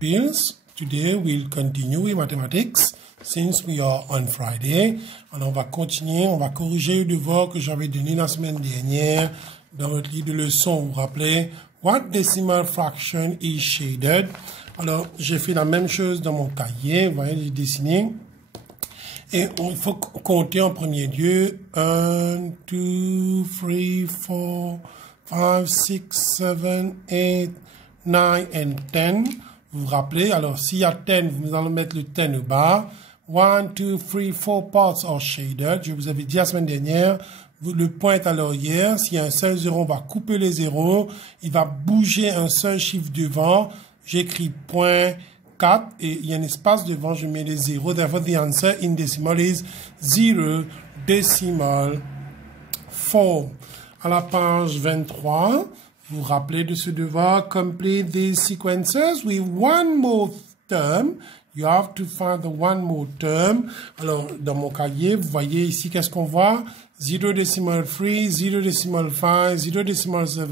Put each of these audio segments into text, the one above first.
Bills. Today we'll continue with mathematics since we are on Friday. Alors on va continuer, on va corriger le devoir que j'avais donné la semaine dernière dans notre livre de leçons. Vous vous rappelez, what decimal fraction is shaded? Alors j'ai fait la même chose dans mon cahier, vous voyez, j'ai dessiné. Et il faut compter en premier lieu 1, 2, 3, 4, 5, 6, 7, 8, 9 and 10. Vous vous rappelez, alors s'il y a 10, nous allons mettre le 10 au bas. 1, 2, 3, 4 parts are shaded. Je vous avais dit la semaine dernière, le point est à l'arrière. S'il y a un seul zéro, on va couper les zéros. Il va bouger un seul chiffre devant. J'écris point 4 et il y a un espace devant, je mets les zéros. Therefore, the answer in decimal is 0 decimal 4. À la page 23, vous vous rappelez de ce devoir, complete these sequences with one more term. You have to find the one more term. Alors, dans mon cahier, vous voyez ici, qu'est-ce qu'on voit? 0 decimal 3, 0 decimal 5, 0 decimal 7.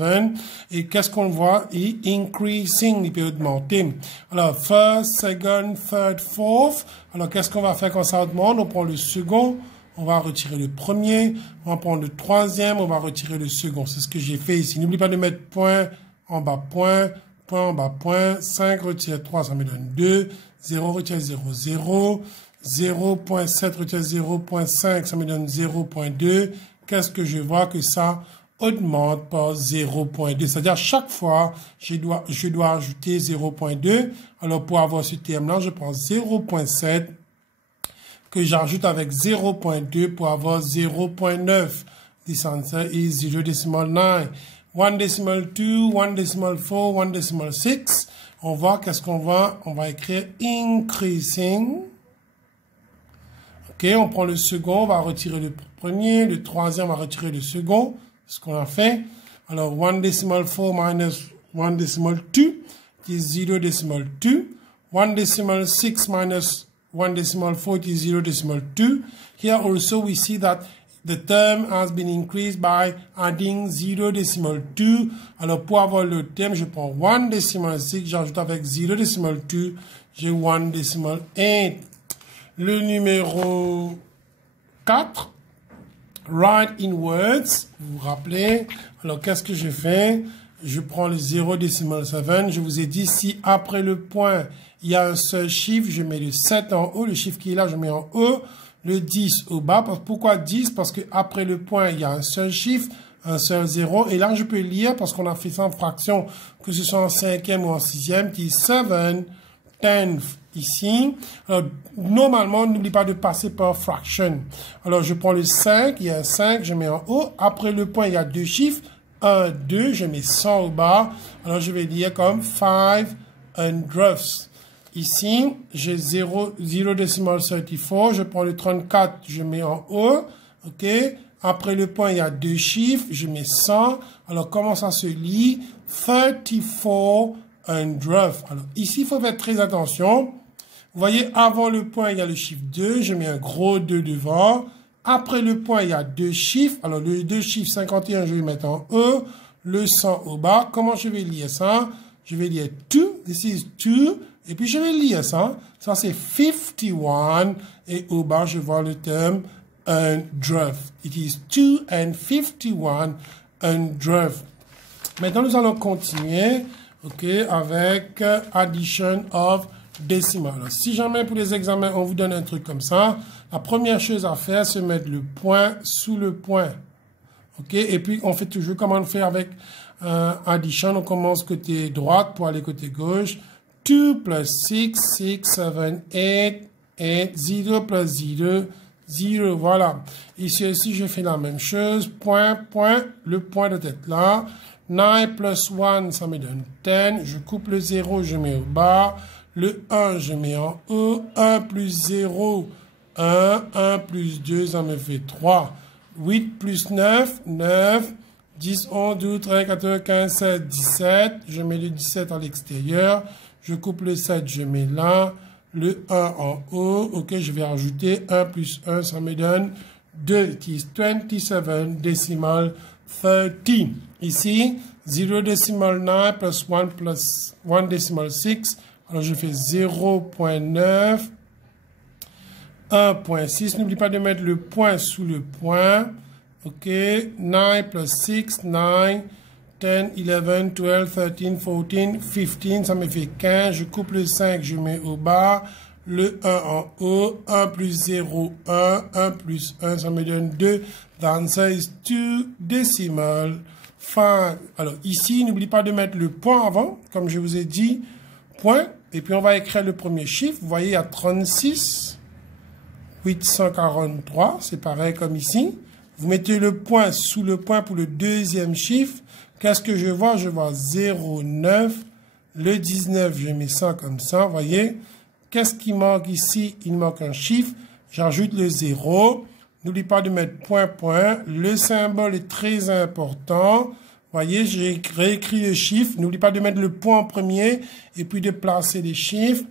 Et qu'est-ce qu'on voit? Et increasing, il peut augmenter. Alors, first, second, third, fourth. Alors, qu'est-ce qu'on va faire quand ça augmente? On prend le second. On va retirer le premier, on va prendre le troisième, on va retirer le second. C'est ce que j'ai fait ici. N'oublie pas de mettre point en bas, point en bas, point. 5 retire 3, ça me donne 2. 0 retire 0, 0. 0.7 retire 0.5, ça me donne 0.2. Qu'est-ce que je vois? Que ça augmente par 0.2. C'est-à-dire, chaque fois, je dois ajouter 0.2. Alors, pour avoir ce terme-là, je prends 0.7. que j'ajoute avec 0.2 pour avoir 0.9. This answer is 0 decimal 9. 1 decimal 2, 1 decimal 4, 1 decimal 6. On voit qu'est-ce qu'on va? On va écrire increasing. Ok, on prend le second, on va retirer le premier. Le troisième, on va retirer le second. C'est ce qu'on a fait. Alors, 1 decimal 4 minus 1 decimal 2 is 0 decimal 2. 1 decimal 6 minus 1 decimal 4 is 0 decimal 2. Here also we see that the term has been increased by adding 0 decimal 2. Alors pour avoir le terme, je prends 1 decimal 6, j'ajoute avec 0 decimal 2, j'ai 1 decimal 8. Le numéro 4, write in words, vous vous rappelez. Alors qu'est-ce que je fais? Je prends le 0 decimal 7. Je vous ai dit, si après le point, il y a un seul chiffre, je mets le 7 en haut. Le chiffre qui est là, je mets en haut. Le 10 au bas. Pourquoi 10? Parce que après le point, il y a un seul chiffre, un seul 0. Et là, je peux lire, parce qu'on a fait ça en fraction, que ce soit en cinquième ou en sixième, qui est 7 tenth ici. Alors, normalement, n'oublie pas de passer par fraction. Alors, je prends le 5. Il y a un 5, je mets en haut. Après le point, il y a deux chiffres. 1, 2, je mets 100 au bas. Alors, je vais lire comme 5 hundredths. Ici, j'ai 0 decimal 34. Je prends le 34, je mets en haut. OK? Après le point, il y a deux chiffres. Je mets 100. Alors, comment ça se lit? 34 hundredths. Alors, ici, il faut faire très attention. Vous voyez, avant le point, il y a le chiffre 2. Je mets un gros 2 devant. Après le point, il y a deux chiffres. Alors, les deux chiffres, 51, je vais mettre en haut. Le 100 au bas. Comment je vais lire ça? Je vais lire 2. This is 2. Et puis, je vais lire ça. Ça, c'est 51. Et au bas, je vois le terme hundredth. It is 2 and 51 hundredth. Maintenant, nous allons continuer, OK, avec addition of decimal. Alors, si jamais pour les examens, on vous donne un truc comme ça, la première chose à faire, c'est mettre le point sous le point. OK? Et puis, on fait toujours comme on fait avec addition. On commence côté droite pour aller côté gauche. 2 plus 6, 6, 7, 8, 8, 0 plus 0, 0. Voilà. Ici aussi, je fais la même chose. Point, point. Le point doit être là. 9 plus 1, ça me donne 10. Je coupe le 0, je mets au bas. Le 1, je mets en haut. 1 plus 0, 1. 1 plus 2, ça me fait 3. 8 plus 9, 9. 10, 11, 12, 13, 14, 15, 16, 17. Je mets le 17 à l'extérieur. Je coupe le 7, je mets là. Le 1 en haut. OK, je vais rajouter 1 plus 1, ça me donne 2. It is 27 decimal 30. Ici, 0 decimal 9 plus 1 decimal 6 Alors, je fais 0.9, 1.6. N'oublie pas de mettre le point sous le point. OK. 9 plus 6, 9. 10, 11, 12, 13, 14, 15, ça me fait 15. Je coupe le 5, je mets au bas. Le 1 en haut. 1 plus 0, 1. 1 plus 1, ça me donne 2. The answer is 2 decimal 5. Alors, ici, n'oublie pas de mettre le point avant, comme je vous ai dit. Point. Et puis, on va écrire le premier chiffre. Vous voyez, il y a 36, 843. C'est pareil comme ici. Vous mettez le point sous le point pour le deuxième chiffre. Qu'est-ce que je vois? Je vois 0,9. Le 19, je mets ça comme ça, vous voyez. Qu'est-ce qui manque ici? Il manque un chiffre. J'ajoute le 0. N'oublie pas de mettre point, point. Le symbole est très important. Vous voyez, j'ai réécrit le chiffre. N'oublie pas de mettre le point en premier et puis de placer les chiffres.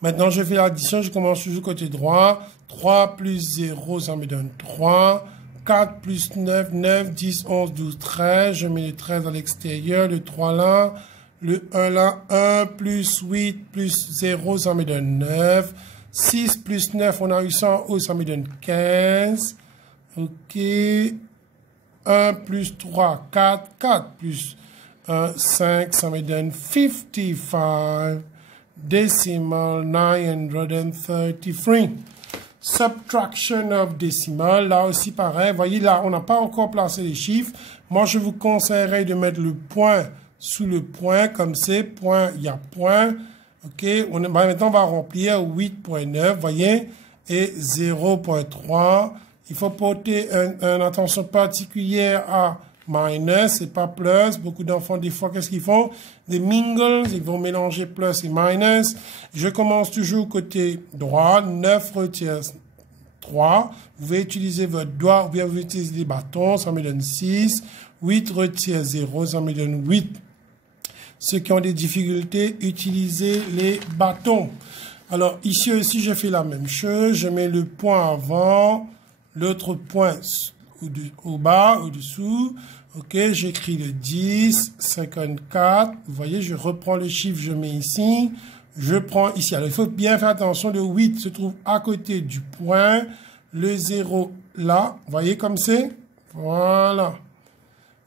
Maintenant, je fais l'addition. Je commence toujours côté droit. 3 plus 0, ça me donne 3. 4 plus 9, 9, 10, 11, 12, 13. Je mets le 13 à l'extérieur, le 3 là, le 1 là. 1 plus 8 plus 0, ça me donne 9. 6 plus 9, on a eu ça en haut, ça me donne 15. OK. 1 plus 3, 4. 4 plus 1, 5, ça me donne 55. Decimal 933. Subtraction of decimal, là aussi pareil. Voyez, là, on n'a pas encore placé les chiffres. Moi, je vous conseillerais de mettre le point sous le point, comme c'est point, il y a point. OK, maintenant, on va remplir 8.9, voyez, et 0.3. Il faut porter une attention particulière à minus et pas plus. Beaucoup d'enfants, des fois, qu'est-ce qu'ils font? Des mingles, ils vont mélanger plus et minus. Je commence toujours côté droit. 9 retire 3. Vous pouvez utiliser votre doigt ou bien vous utilisez des bâtons. Ça me donne 6. 8 retire 0. Ça me donne 8. Ceux qui ont des difficultés, utilisez les bâtons. Alors, ici aussi, je fais la même chose. Je mets le point avant, l'autre point au bas, au-dessous. OK, j'écris le 10, 54. Vous voyez, je reprends le chiffre, je mets ici. Je prends ici. Alors, il faut bien faire attention. Le 8 se trouve à côté du point. Le 0 là. Vous voyez comme c'est? Voilà.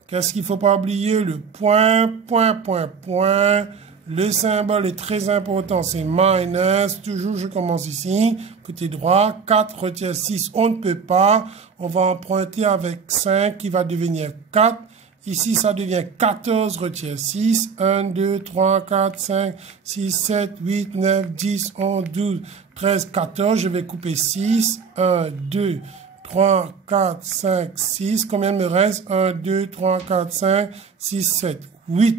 Qu'est-ce qu'il ne faut pas oublier? Le point, point, point, point. Le symbole est très important, c'est minus. Toujours, je commence ici, côté droit. 4 retire 6, on ne peut pas. On va emprunter avec 5 qui va devenir 4. Ici, ça devient 14 retire 6. 1, 2, 3, 4, 5, 6, 7, 8, 9, 10, 11, 12, 13, 14. Je vais couper 6. 1, 2, 3, 4, 5, 6. Combien me reste? 1, 2, 3, 4, 5, 6, 7, 8.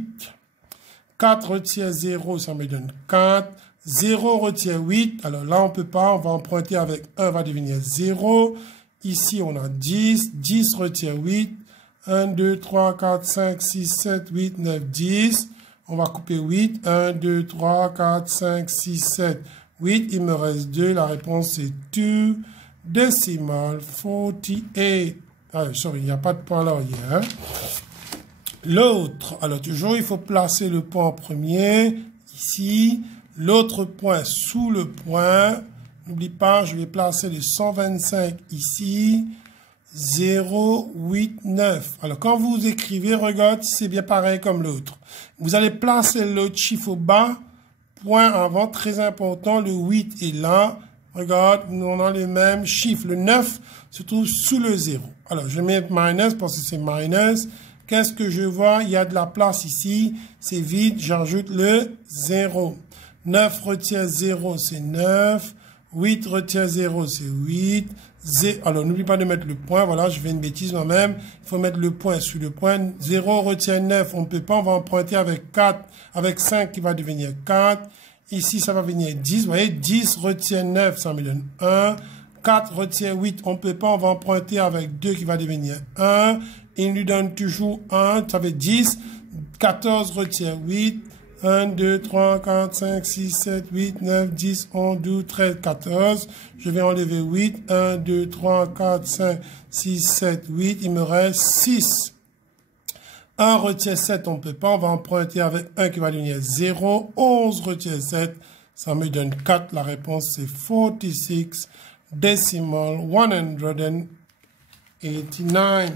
4 retire 0, ça me donne 4. 0 retire 8. Alors là, on peut pas. On va emprunter avec 1, va devenir 0. Ici, on a 10. 10 retire 8. 1, 2, 3, 4, 5, 6, 7, 8, 9, 10. On va couper 8. 1, 2, 3, 4, 5, 6, 7, 8. Il me reste 2. La réponse, c'est 2 decimal 48. Ah, sorry, il n'y a pas de point là, hein. L'autre, alors toujours, il faut placer le point en premier, ici. L'autre point sous le point. N'oublie pas, je vais placer le 125 ici. 0, 8, 9. Alors, quand vous écrivez, regarde, c'est bien pareil comme l'autre. Vous allez placer l'autre chiffre au bas, point avant, très important, le 8 est là. Regarde, nous on a le même chiffre. Le 9 se trouve sous le 0. Alors, je mets minus parce que c'est minus. Qu'est-ce que je vois? Il y a de la place ici. C'est vide. J'ajoute le 0. 9 retire 0, c'est 9. 8 retire 0, c'est 8. Alors, n'oublie pas de mettre le point. Voilà, je fais une bêtise moi-même. Il faut mettre le point sur le point. 0 retire 9, on ne peut pas. On va emprunter avec 4, avec 5 qui va devenir 4. Ici, ça va venir 10. Vous voyez, 10 retire 9, ça me donne 1. 4 retire 8, on ne peut pas. On va emprunter avec 2 qui va devenir 1. Il nous donne toujours 1, ça fait 10. 14 retire 8. 1, 2, 3, 4, 5, 6, 7, 8, 9, 10, 11, 12, 13, 14. Je vais enlever 8. 1, 2, 3, 4, 5, 6, 7, 8. Il me reste 6. 1 retient 7, on ne peut pas. On va emprunter avec 1 qui va devenir 0. 11 retient 7, ça me donne 4. La réponse, c'est 46 decimal 189.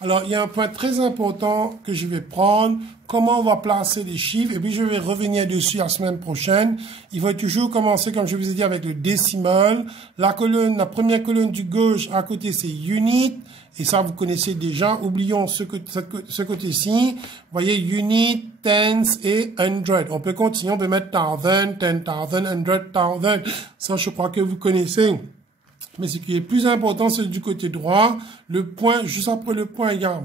Alors, il y a un point très important que je vais prendre. Comment on va placer les chiffres. Et puis, je vais revenir dessus la semaine prochaine. Il faut toujours commencer, comme je vous ai dit, avec le décimal. La première colonne du gauche, à côté, c'est unit. Et ça, vous connaissez déjà. Oublions ce côté-ci. Vous voyez, unit, tens et hundred. On peut continuer. On peut mettre thousand, 10,000, 100,000. Ça, je crois que vous connaissez. Mais ce qui est plus important, c'est du côté droit. Le point, juste après le point, il y a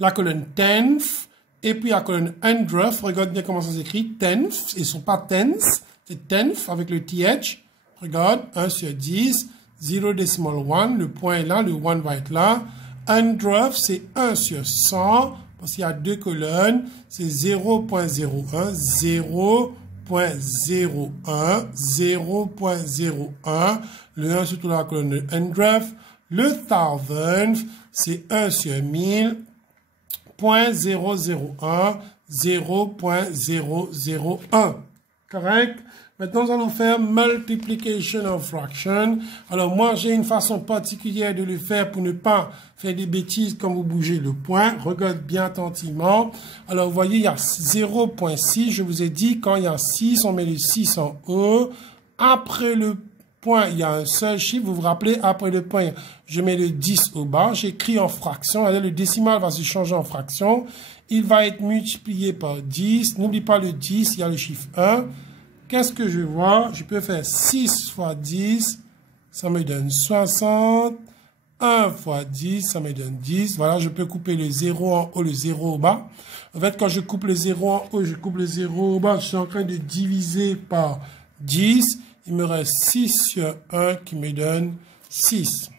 la colonne tenth. Et puis la colonne hundredth. Regarde bien comment ça s'écrit. Tenth. Ils ne sont pas tens. C'est tenth avec le th. Regarde. 1 sur 10. 0,1. Le point est là. Le 1 va être là. Hundredth, c'est 1 sur 100. Parce qu'il y a deux colonnes. C'est 0,01. 0,01, 0,01, le 1 surtout la colonne de hundredth, le thousand, c'est 1 sur 1000, 0,001, 0,001. Correct? Maintenant, nous allons faire multiplication of fraction. Alors, moi, j'ai une façon particulière de le faire pour ne pas faire des bêtises quand vous bougez le point. Regarde bien attentivement. Alors, vous voyez, il y a 0,6. Je vous ai dit, quand il y a 6, on met le 6 en haut. Après le point, il y a un seul chiffre. Vous vous rappelez, après le point, je mets le 10 au bas. J'écris en fraction. Alors, le décimal va se changer en fraction. Il va être multiplié par 10. N'oublie pas le 10, il y a le chiffre 1. Qu'est-ce que je vois? Je peux faire 6 fois 10, ça me donne 60. 1 fois 10, ça me donne 10. Voilà, je peux couper le 0 en haut, le 0 au bas. En fait, quand je coupe le 0 en haut, je coupe le 0 au bas, je suis en train de diviser par 10. Il me reste 6 sur 1 qui me donne 6.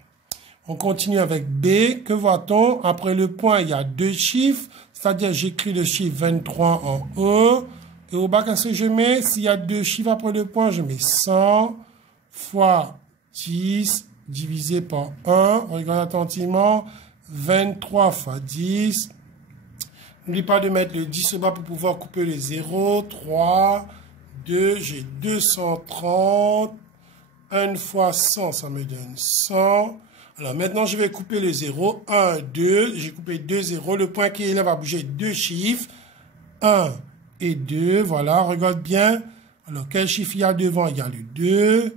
On continue avec B. Que voit-on? Après le point, il y a deux chiffres. C'est-à-dire, j'écris le chiffre 23 en haut. Et au bas, qu'est-ce que je mets? S'il y a deux chiffres après le point, je mets 100 fois 10 divisé par 1. Regarde attentivement. 23 fois 10. N'oublie pas de mettre le 10 au bas pour pouvoir couper le 0. 3, 2, j'ai 230. 1 fois 100, ça me donne 100. Alors maintenant, je vais couper le 0. 1, 2. J'ai coupé 2 0. Le point qui est là va bouger deux chiffres. 1 et 2, voilà, regarde bien. Alors, quel chiffre il y a devant? Il y a le 2.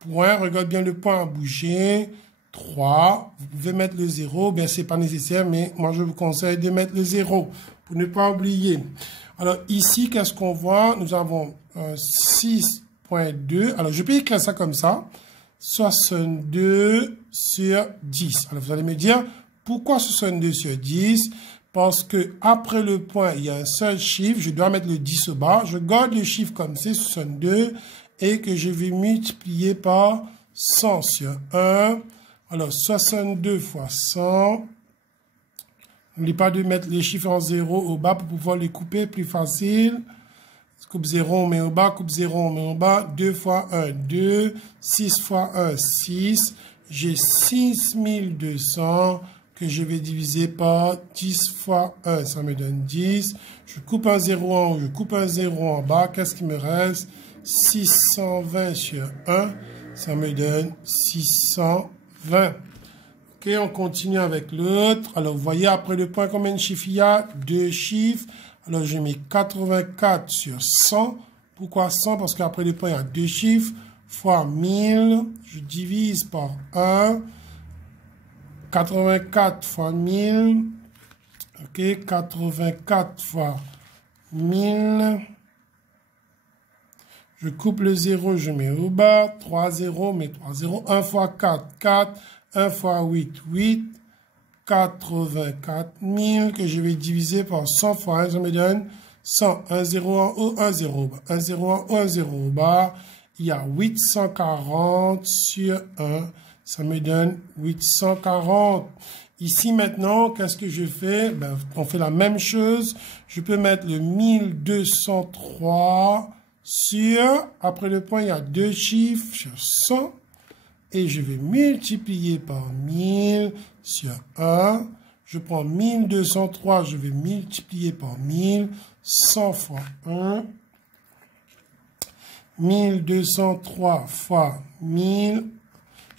Point, regarde bien le point a bougé. 3. Vous pouvez mettre le 0. Bien, c'est pas nécessaire, mais moi, je vous conseille de mettre le 0 pour ne pas oublier. Alors, ici, qu'est-ce qu'on voit? Nous avons 6,2. Alors, je peux écrire ça comme ça. 62 sur 10. Alors, vous allez me dire, pourquoi 62 sur 10? Parce que après le point, il y a un seul chiffre. Je dois mettre le 10 au bas. Je garde le chiffre comme c'est 62 et que je vais multiplier par 100 sur 1. Alors, 62 fois 100. N'oublie pas de mettre les chiffres en 0 au bas pour pouvoir les couper plus facile. Coupe 0, on met au bas. Coupe 0, on met au bas. 2 fois 1, 2. 6 fois 1, 6. J'ai 6200. Que je vais diviser par 10 fois 1, ça me donne 10. Je coupe un 0 en haut, je coupe un 0 en bas. Qu'est-ce qui me reste? 620 sur 1, ça me donne 620. Ok, on continue avec l'autre. Alors, vous voyez, après le point, combien de chiffres il y a? Deux chiffres. Alors, je mets 84 sur 100. Pourquoi 100? Parce qu'après le point, il y a deux chiffres. Fois 1000, je divise par 1. 84 fois 1000, ok, 84 fois 1000, je coupe le 0, je mets au bas, 3 0, mais 3 0, 1 fois 4, 4, 1 fois 8, 8, 84 000, que je vais diviser par 100 fois 1, ça me donne 100, 1 0 en haut, 1 0 au bas, 1 0 en haut, 1 0 au bas, il y a 840 sur 1, ça me donne 840. Ici, maintenant, qu'est-ce que je fais? Ben, on fait la même chose. Je peux mettre le 1203 sur... Après le point, il y a deux chiffres sur 100. Et je vais multiplier par 1000 sur 1. Je prends 1203, je vais multiplier par 1000, 100 fois 1. 1203 fois 1000,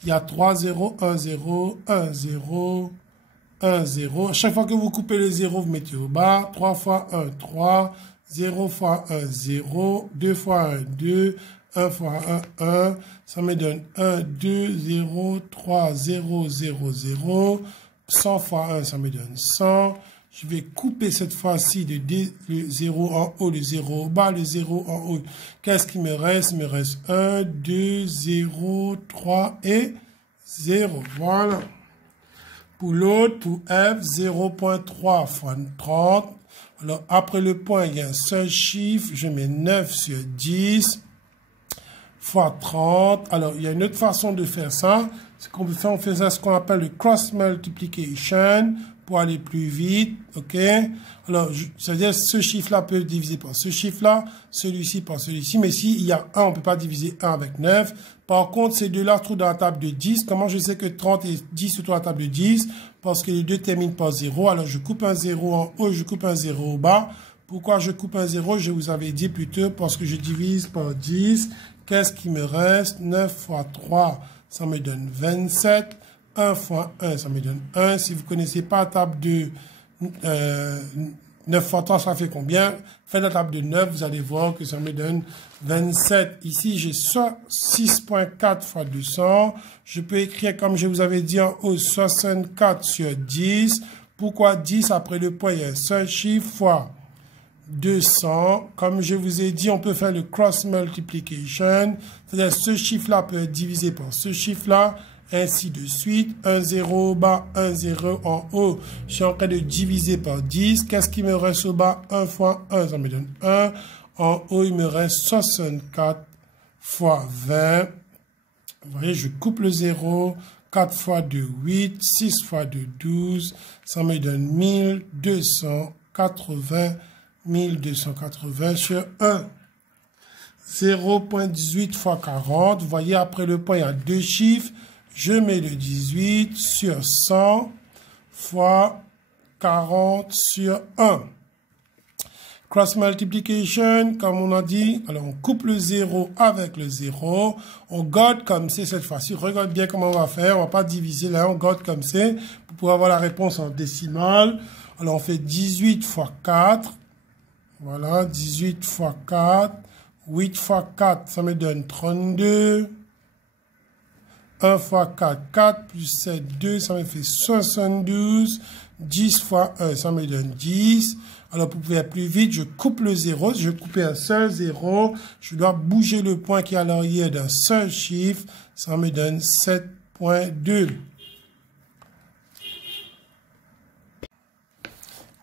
il y a 3 0, 1 0, 1 0, 1 0. À chaque fois que vous coupez le 0, vous mettez au bas. 3 fois 1, 3. 0 fois 1, 0. 2 fois 1, 2. 1 fois 1, 1. Ça me donne 1, 2, 0, 3, 0, 0, 0. 100 fois 1, ça me donne 100. Je vais couper cette fois-ci le 0 en haut, le 0 au bas, le 0 en haut. Qu'est-ce qui me reste? Il me reste 1, 2, 0, 3 et 0. Voilà. Pour l'autre, pour F, 0.3 fois 30. Alors, après le point, il y a un seul chiffre. Je mets 9 sur 10 fois 30. Alors, il y a une autre façon de faire ça. Ce qu'on peut faire, on fait ça, ce qu'on appelle le cross multiplication pour aller plus vite. OK? Alors, c'est-à-dire, ce chiffre-là peut être divisé par ce chiffre-là, celui-ci par celui-ci. Mais s'il y a 1, on ne peut pas diviser 1 avec 9. Par contre, ces deux-là se trouvent dans la table de 10. Comment je sais que 30 et 10 se trouvent dans la table de 10? Parce que les deux terminent par 0. Alors, je coupe un 0 en haut, je coupe un 0 au bas. Pourquoi je coupe un 0? Je vous avais dit plutôt parce que je divise par 10. Qu'est-ce qui me reste? 9 fois 3, ça me donne 27. 1 fois 1, ça me donne 1. Si vous ne connaissez pas la table de 9 fois 3, ça fait combien? Faites la table de 9, vous allez voir que ça me donne 27. Ici, j'ai 6.4 fois 200. Je peux écrire, comme je vous avais dit en haut, 64 sur 10. Pourquoi 10? Après le point, il y a un seul chiffre fois 200. Comme je vous ai dit, on peut faire le cross multiplication. C'est-à-dire, ce chiffre-là peut être divisé par ce chiffre-là. Ainsi de suite, 1 0 au bas, 1 0 en haut. Je suis en train de diviser par 10. Qu'est-ce qui me reste au bas? 1 fois 1, ça me donne 1. En haut, il me reste 64 fois 20. Vous voyez, je coupe le 0. 4 fois 2, 8. 6 fois 2, 12. Ça me donne 1280. 1280 sur 1. 0.18 fois 40. Vous voyez, après le point, il y a deux chiffres. Je mets le 18 sur 100 fois 40 sur 1. Cross multiplication, comme on a dit. Alors, on coupe le 0 avec le 0. On garde comme c'est cette fois-ci. Regarde bien comment on va faire. On ne va pas diviser là. On garde comme c'est pour pouvoir avoir la réponse en décimale. Alors, on fait 18 fois 4. Voilà, 18 fois 4. 8 fois 4, ça me donne 32. 1 fois 4, 4 plus 7, 2, ça me fait 72. 10 fois 1, ça me donne 10. Alors, pour pouvoir plus vite, je coupe le 0. Si je coupe un seul 0, je dois bouger le point qui est à l'arrière d'un seul chiffre. Ça me donne 7.2.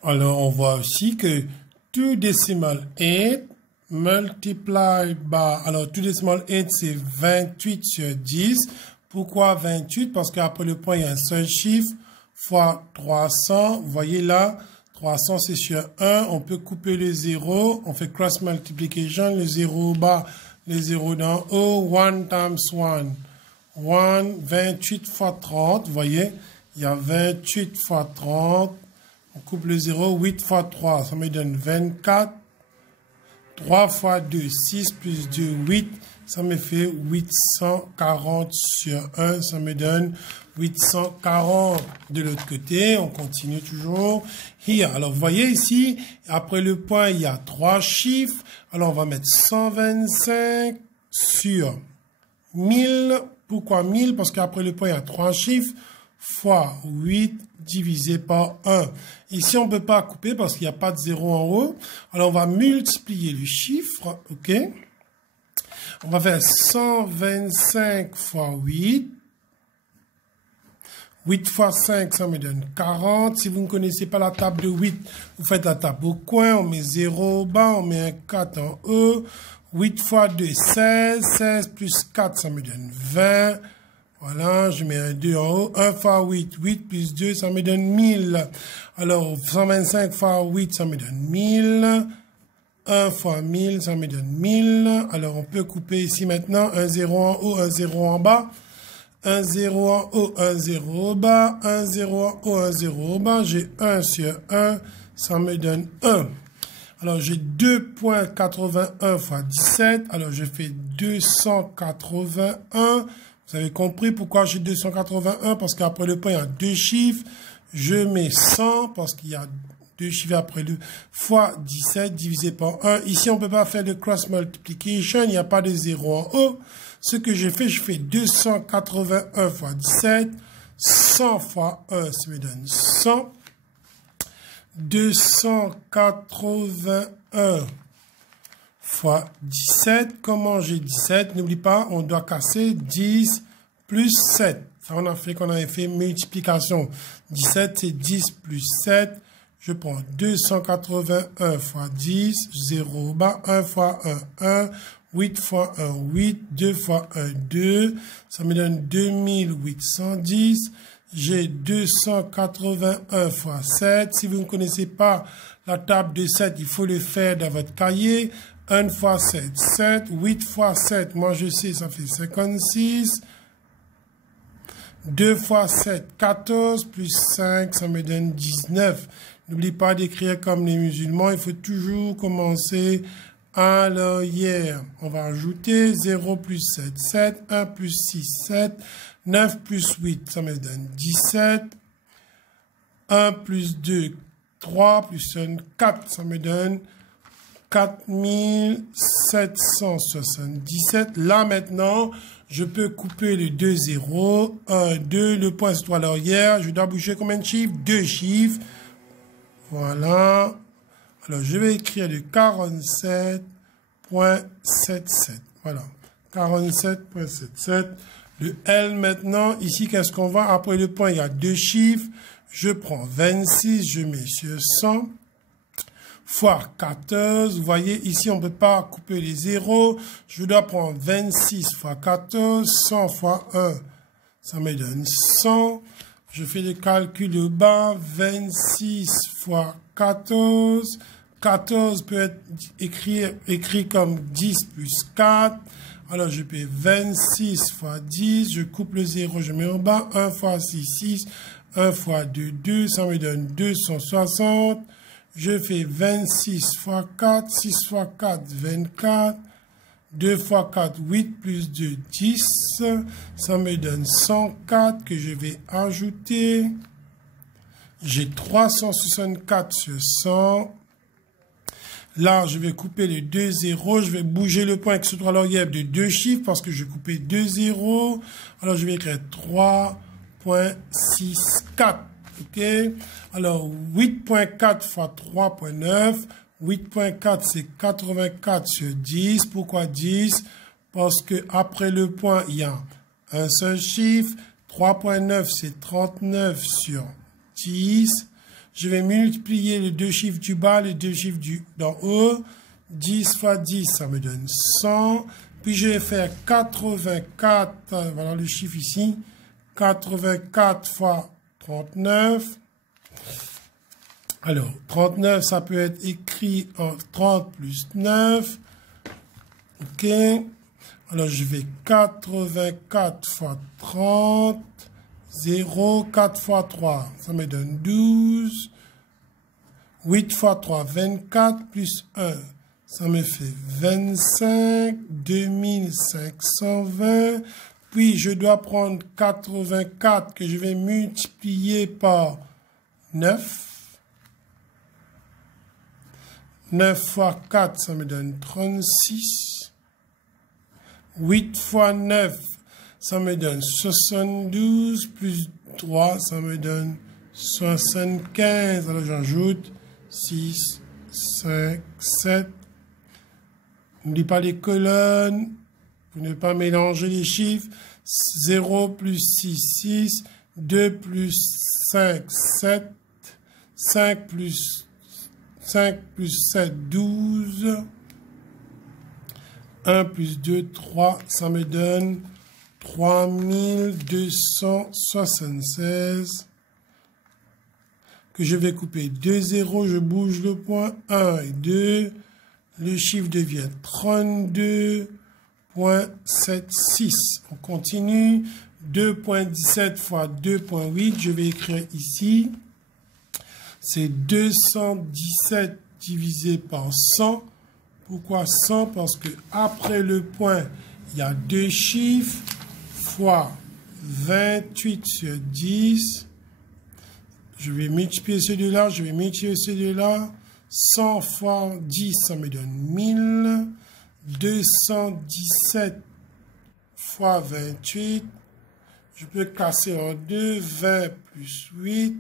Alors, on voit aussi que 2 decimal 8 multiplied by... Alors, 2 decimal 8, c'est 28 sur 10. Pourquoi 28? Parce qu'après le point, il y a un seul chiffre fois 300. Vous voyez là, 300, c'est sur 1. On peut couper le 0. On fait cross multiplication. Le 0 au bas, le 0 d'en haut. 1 times 1. 1, 28 fois 30. Vous voyez, il y a 28 fois 30. On coupe le 0. 8 fois 3, ça me donne 24. 3 fois 2, 6 plus 2, 8. Ça me fait 840 sur 1. Ça me donne 840. De l'autre côté, on continue toujours. Here. Alors, vous voyez ici, après le point, il y a 3 chiffres. Alors, on va mettre 125 sur 1000. Pourquoi 1000? Parce qu'après le point, il y a 3 chiffres fois 8 divisé par 1. Ici, on ne peut pas couper parce qu'il n'y a pas de 0 en haut. Alors, on va multiplier le chiffre. OK? On va faire 125 fois 8. 8 fois 5, ça me donne 40. Si vous ne connaissez pas la table de 8, vous faites la table au coin. On met 0 au bas, on met un 4 en haut. 8 fois 2, 16. 16 plus 4, ça me donne 20. Voilà, je mets un 2 en haut. 1 fois 8, 8 plus 2, ça me donne 1000. Alors, 125 fois 8, ça me donne 1000. 1 fois 1000, ça me donne 1000. Alors, on peut couper ici maintenant un 0 en haut, un 0 en bas. 1 0 en haut, 1 0 au bas, 1 0 en haut, 1 0 au bas, j'ai 1 sur 1, ça me donne 1. Alors, j'ai 2.81 fois 17. Alors, je fais 281. Vous avez compris pourquoi j'ai 281? Parce qu'après le point, il y a deux chiffres. Je mets 100 parce qu'il y a deux chiffres après le fois 17 divisé par 1. Ici, on ne peut pas faire de cross multiplication. Il n'y a pas de 0 en haut. Ce que je fais 281 fois 17. 100 fois 1, ça me donne 100. 281 fois 17. Comment j'ai 17? N'oublie pas, on doit casser 10 plus 7. Ça, on a fait qu'on avait fait multiplication. 17, c'est 10 plus 7. Je prends 281 fois 10, 0 au bas, 1 fois 1, 1. 8 fois 1, 8. 2 fois 1, 2. Ça me donne 2810. J'ai 281 fois 7. Si vous ne connaissez pas la table de 7, il faut le faire dans votre cahier. 1 fois 7, 7. 8 fois 7, moi je sais, ça fait 56. 2 fois 7, 14. Plus 5, ça me donne 19. N'oublie pas d'écrire comme les musulmans. Il faut toujours commencer à l'arrière. On va ajouter 0 plus 7, 7. 1 plus 6, 7. 9 plus 8, ça me donne 17. 1 plus 2, 3 plus 1, 4, ça me donne 4777. Là, maintenant, je peux couper les deux zéros. 1, 2, le point se trouve à l'arrière. Je dois bouger combien de chiffres? 2 chiffres. Voilà. Alors, je vais écrire le 47.77. Voilà. 47.77. Le L maintenant, ici, qu'est-ce qu'on voit? Après le point, il y a deux chiffres. Je prends 26, je mets sur 100, fois 14. Vous voyez, ici, on ne peut pas couper les zéros. Je dois prendre 26 fois 14, 100 fois 1. Ça me donne 100. Je fais le calcul au bas. 26 fois 14. 14 peut être écrit comme 10 plus 4. Alors, je fais 26 fois 10, je coupe le 0, je mets en bas, 1 fois 6, 6, 1 fois 2, 2, ça me donne 260. Je fais 26 fois 4, 6 fois 4, 24, 2 fois 4, 8, plus 2, 10, ça me donne 104 que je vais ajouter. J'ai 364 sur 100. Là, je vais couper les deux zéros. Je vais bouger le point qui se trouve à l'arrière de deux chiffres parce que je vais couper deux zéros. Alors, je vais écrire 3.64. OK? Alors, 8.4 fois 3.9. 8.4, c'est 84 sur 10. Pourquoi 10? Parce que après le point, il y a un seul chiffre. 3.9, c'est 39 sur 10. Je vais multiplier les deux chiffres du bas, les deux chiffres d'en haut. 10 fois 10, ça me donne 100. Puis je vais faire 84, voilà le chiffre ici. 84 fois 39. Alors, 39, ça peut être écrit en 30 plus 9. OK. Alors, je vais 84 fois 30. 0, 4 fois 3, ça me donne 12. 8 fois 3, 24, plus 1, ça me fait 25, 2520. Puis, je dois prendre 84 que je vais multiplier par 9. 9 fois 4, ça me donne 36. 8 fois 9, ça me donne 72 plus 3, ça me donne 75. Alors j'ajoute 6, 5, 7. N'oublie pas les colonnes. Pour ne pas mélanger les chiffres. 0 plus 6, 6. 2 plus 5, 7. 5 plus 7, 12. 1 plus 2, 3. Ça me donne 3276 que je vais couper 2 zéros, je bouge le point 1 et 2, le chiffre devient 32.76. On continue, 2.17 fois 2.8, je vais écrire ici. C'est 217 divisé par 100. Pourquoi 100? Parce que après le point, il y a deux chiffres, fois 28 sur 10. Je vais multiplier ceux de là, je vais multiplier ceux de là. 100 fois 10, ça me donne 1000. 217 fois 28. Je peux casser en deux. 20 plus 8.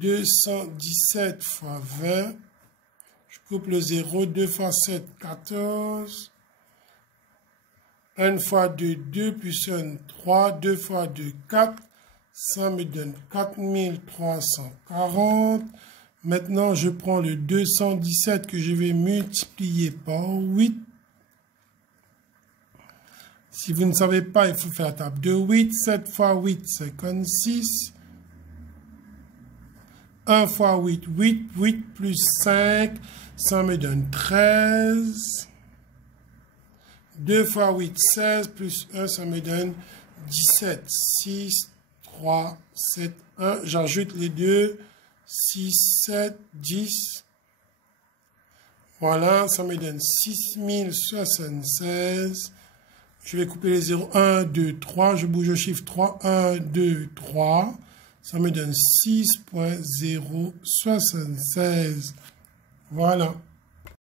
217 fois 20. Je coupe le 0. 2 fois 7, 14. 1 fois 2, 2 plus 1, 3. 2 fois 2, 4. Ça me donne 4340. Maintenant, je prends le 217 que je vais multiplier par 8. Si vous ne savez pas, il faut faire la table de 8. 7 fois 8, 56. 1 fois 8, 8. 8 plus 5, ça me donne 13. 2 fois 8, 16. Plus 1, ça me donne 17. 6, 3, 7, 1. J'ajoute les deux. 6, 7, 10. Voilà, ça me donne 6076. Je vais couper les 0. 1, 2, 3. Je bouge au chiffre 3. 1, 2, 3. Ça me donne 6.076. Voilà.